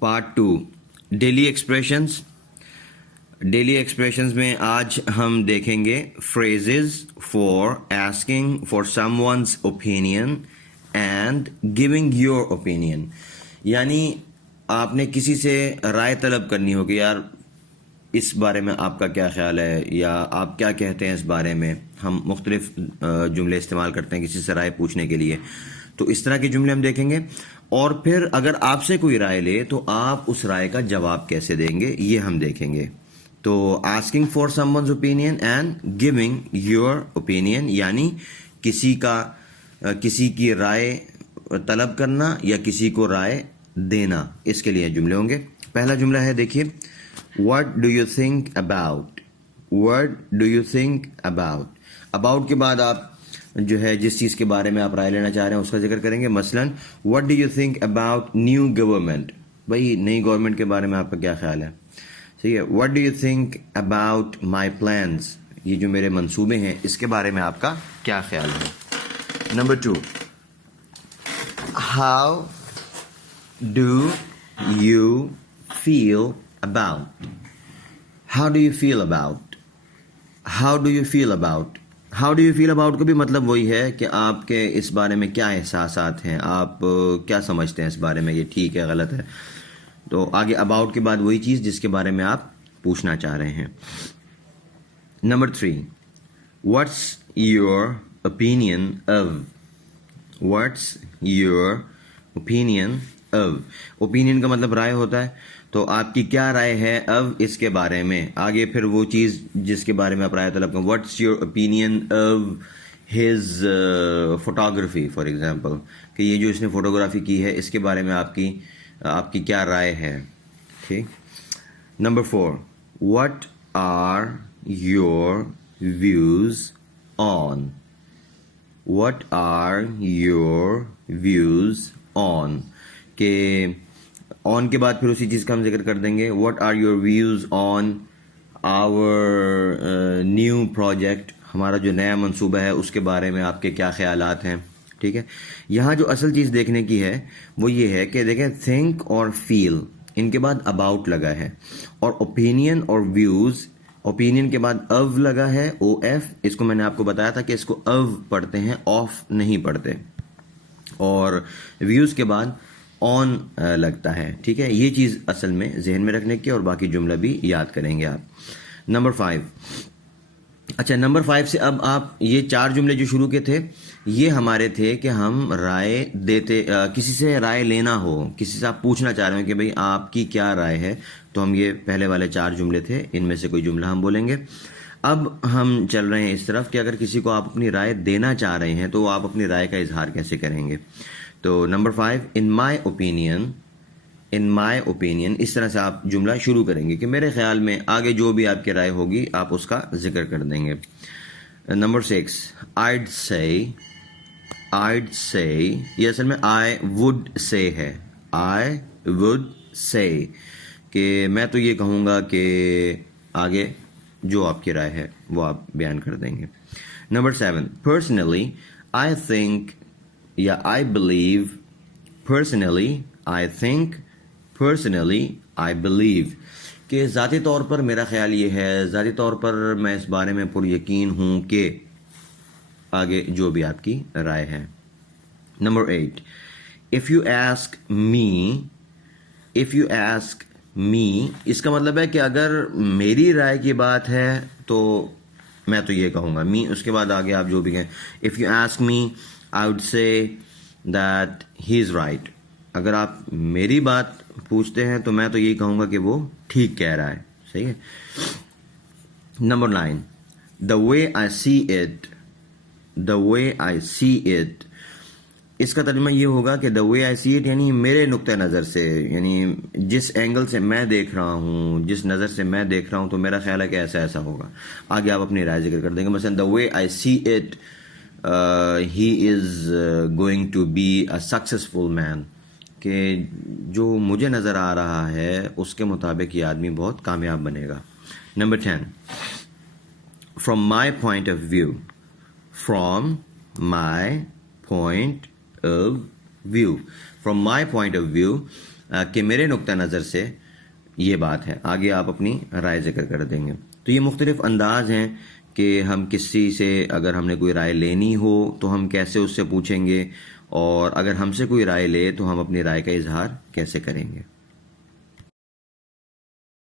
Part 2 daily expressions. Daily expressions میں آج ہم دیکھیں گے phrases for asking for someone's opinion and giving your opinion. یعنی آپ نے کسی سے رائے طلب کرنی ہو کہ یار اس بارے میں آپ کا کیا خیال ہے یا آپ کیا کہتے ہیں اس بارے میں. ہم مختلف جملے استعمال کرتے ہیں کسی سے رائے پوچھنے کے لیے, تو اس طرح کے جملے ہم دیکھیں گے. اور پھر اگر آپ سے کوئی رائے لے تو آپ اس رائے کا جواب کیسے دیں گے یہ ہم دیکھیں گے. تو asking for someone's opinion and giving your opinion, یعنی کسی کی رائے طلب کرنا یا کسی کو رائے دینا, اس کے لیے جملے ہوں گے. پہلا جملہ ہے دیکھیے, what do you think about. what do you think about. about کے بعد آپ جو ہے جس چیز کے بارے میں آپ رائے لینا چاہ رہے ہیں اس کا ذکر کریں گے. مثلا what do you think about new government. بھائی نئی گورنمنٹ کے بارے میں آپ کا کیا خیال ہے, صحیح ہے. what do you think about my plans. یہ جو میرے منصوبے ہیں اس کے بارے میں آپ کا کیا خیال ہے. Number 2, how do you feel about. how do you feel about. how do you feel about. how do you feel about کا بھی مطلب وہی ہے کہ آپ کے اس بارے میں کیا احساسات ہیں, آپ کیا سمجھتے ہیں اس بارے میں, یہ ٹھیک ہے غلط ہے. تو آگے about کے بعد وہی چیز جس کے بارے میں آپ پوچھنا چاہ رہے ہیں. Number 3, what's your opinion of. what's your opinion of. opinion کا مطلب رائے ہوتا ہے, تو آپ کی کیا رائے ہے اب اس کے بارے میں. آگے پھر وہ چیز جس کے بارے میں آپ رائے طلب کریں. What's your opinion of his photography for example, کہ یہ جو اس نے فوٹوگرافی کی ہے اس کے بارے میں آپ کی کیا رائے ہے. ٹھیک. Number 4, what are your views on. What are your views on, کہ آن کے بعد پھر اسی چیز کا ہم ذکر کر دیں گے. What are your views on our new project. ہمارا جو نیا منصوبہ ہے اس کے بارے میں آپ کے کیا خیالات ہیں. ٹھیک ہے. یہاں جو اصل چیز دیکھنے کی ہے وہ یہ ہے کہ دیکھیں تھنک اور فیل, ان کے بعد اباؤٹ لگا ہے, اور اوپینین اور ویوز, اوپینین کے بعد او لگا ہے, او ایف. اس کو میں نے آپ کو بتایا تھا کہ اس کو او پڑھتے ہیں, آف نہیں پڑھتے. اور ویوز کے بعد آن لگتا ہے. ٹھیک ہے. یہ چیز اصل میں ذہن میں رکھنے کی, اور باقی جملہ بھی یاد کریں گے آپ. نمبر 5, اچھا نمبر 5 سے اب آپ یہ 4 جملے جو شروع کے تھے یہ ہمارے تھے کہ ہم رائے دیتے, کسی سے رائے لینا ہو, کسی سے آپ پوچھنا چاہ رہے ہیں کہ بھئی آپ کی کیا رائے ہے, تو ہم یہ پہلے والے 4 جملے تھے, ان میں سے کوئی جملہ ہم بولیں گے. اب ہم چل رہے ہیں اس طرف کہ اگر کسی کو آپ اپنی رائے دینا چاہ رہے ہیں تو آپ اپنی رائے کا اظہار کیسے کریں گے. تو نمبر 5, ان مائی اوپینین, اس طرح سے آپ جملہ شروع کریں گے کہ میرے خیال میں. آگے جو بھی آپ کی رائے ہوگی آپ اس کا ذکر کر دیں گے. نمبر 6, I'd say, یہ اصل میں I would say ہے. I would say, کہ میں تو یہ کہوں گا کہ. آگے جو آپ کی رائے ہے وہ آپ بیان کر دیں گے. نمبر 7, personally I think یا I believe. personally I think, personally I believe, کہ ذاتی طور پر میرا خیال یہ ہے, ذاتی طور پر میں اس بارے میں پر یقین ہوں کہ. آگے جو بھی آپ کی رائے ہے. Number 8, if you ask me, اس کا مطلب ہے کہ اگر میری رائے کی بات ہے تو میں تو یہ کہوں گا. می اس کے بعد آگے آپ جو بھی کہیں. if you ask me I would say that he is right. اگر آپ میری بات پوچھتے ہیں تو میں تو یہی کہوں گا کہ وہ ٹھیک کہہ رہا ہے. صحیح ہے. Number 9, the way I see it, اس کا ترجمہ یہ ہوگا کہ the way I see it یعنی میرے نقطہ نظر سے, یعنی جس اینگل سے میں دیکھ رہا ہوں, جس نظر سے میں دیکھ رہا ہوں تو میرا خیال ہے کہ ایسا ہوگا. آگے آپ اپنی رائے ذکر کر دیں گے. مثلا the way I see it, he is going to be a successful man, کہ جو مجھے نظر آ رہا ہے اس کے مطابق یہ آدمی بہت کامیاب بنے گا. Number 10, from my point of view. from my point of view. From my point of view, کہ میرے نقطہ نظر سے یہ بات ہے. آگے آپ اپنی رائے ذکر کر دیں گے. تو یہ مختلف انداز ہیں کہ ہم کسی سے اگر ہم نے کوئی رائے لینی ہو تو ہم کیسے اس سے پوچھیں گے، اور اگر ہم سے کوئی رائے لے تو ہم اپنی رائے کا اظہار کیسے کریں گے.